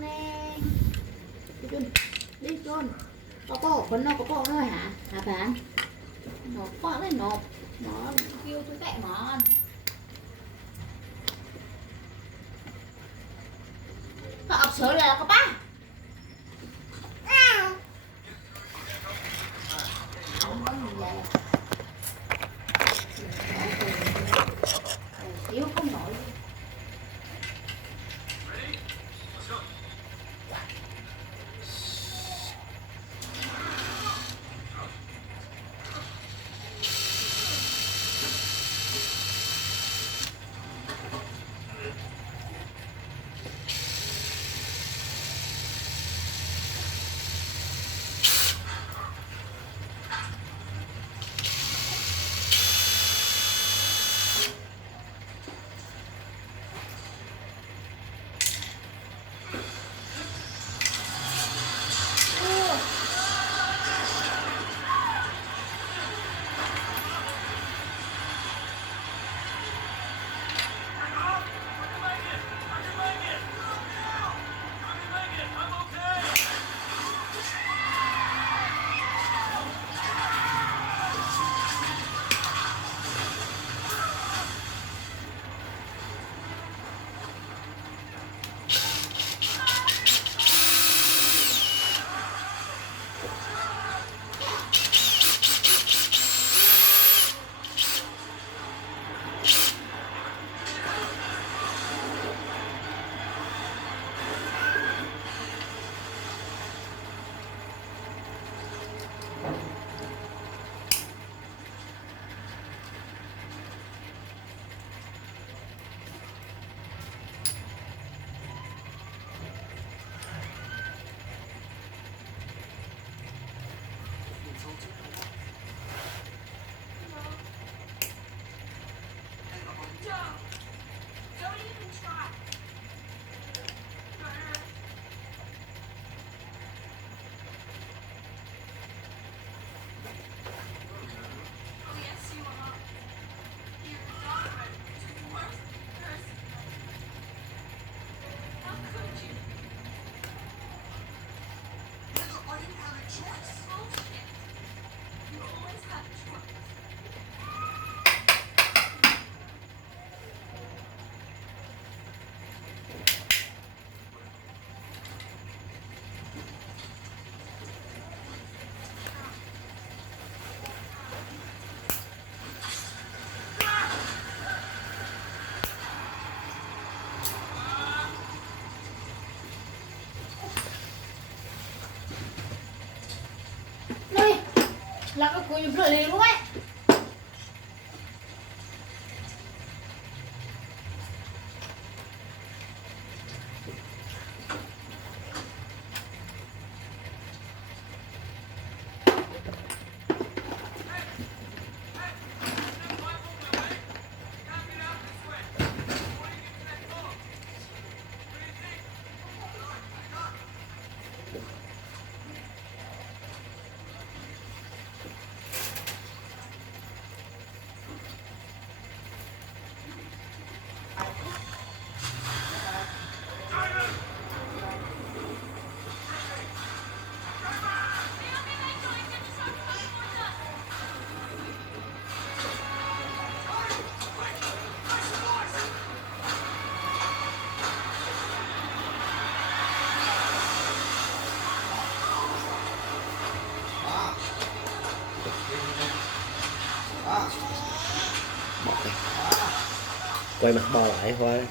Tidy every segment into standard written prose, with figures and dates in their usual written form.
nè chun đi chun có bộ con nó có bộ thôi hả hả bạn nó có đấy nó kêu tôi tệ món có ốc sữa là có ba không có gì vậy xíu không nổi là cái cùi rửa liền luôn ấy quay mặt bò lại thôi.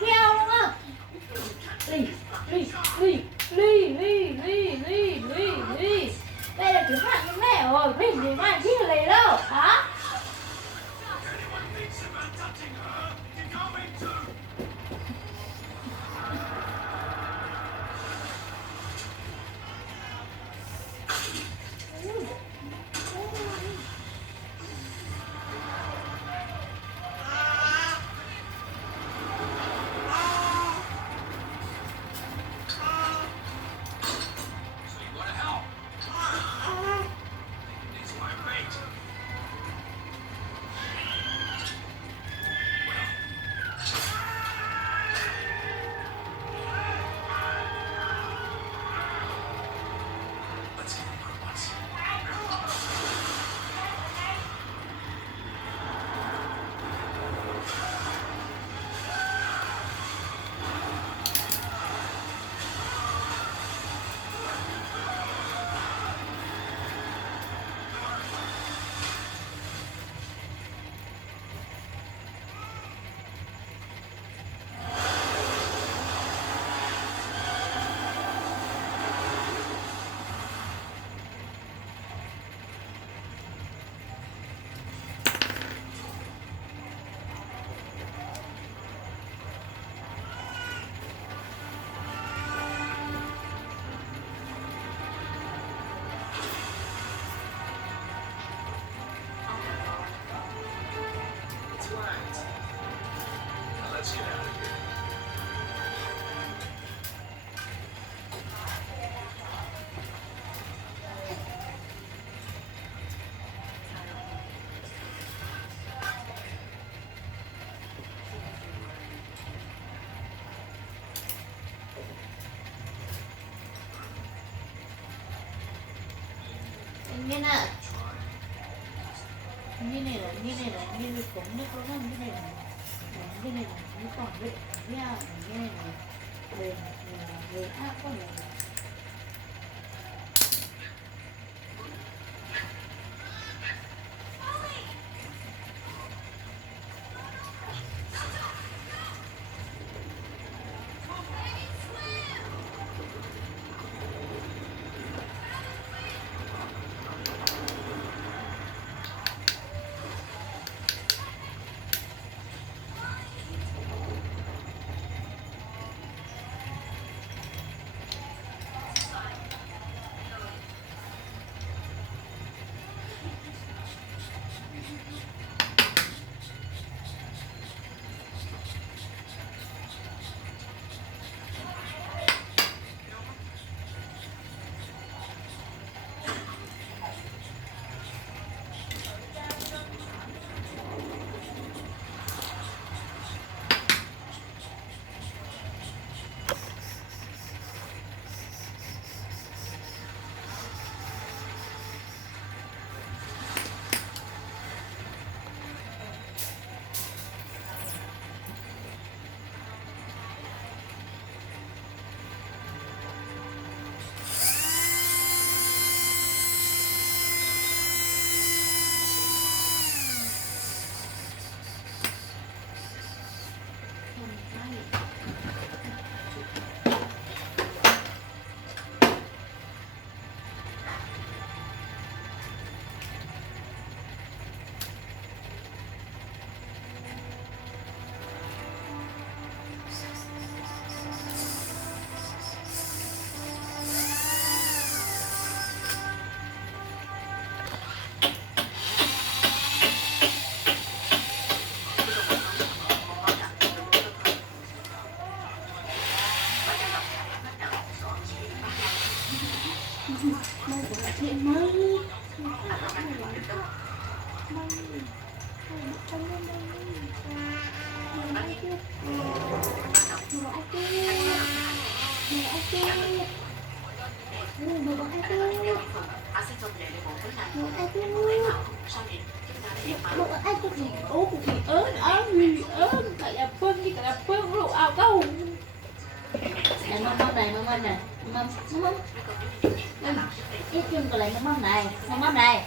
theo đúng không? Lì, lì, lì, lì, lì, lì, lì, lì, lì. Đây là chứng hạng như mẹ rồi, mình thì mà chi là lì đâu, đó. Như nào? Như này là như cũng như có năm như này là như còn vậy nha, như này là về áp có này. Này mâm này mâm ít chân còn lại mâm này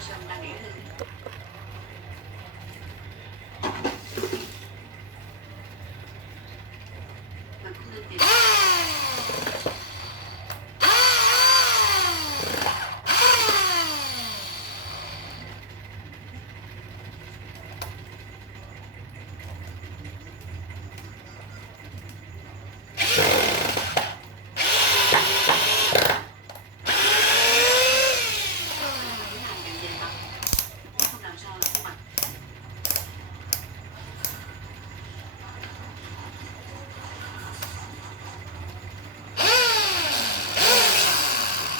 Sơn đang nghỉ hưu. Tôi cũng nên tìm. Không làm sao là không mặt.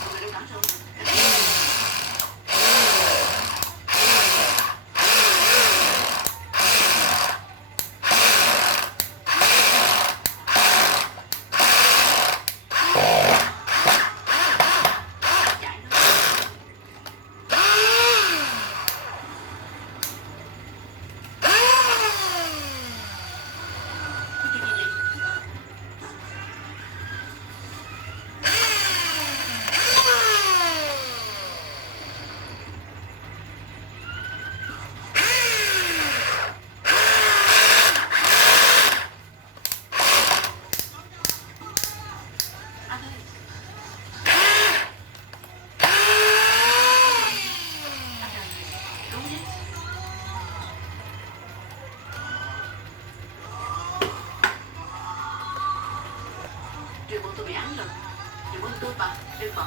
Mọi người đâu đó rồi. Chạy nữa. Cái gì vậy? Anh ơi. Anh làm gì? Đúng chứ? Trường bọn tôi bị án lận. Đừng muốn tôi mà, đừng bỏ.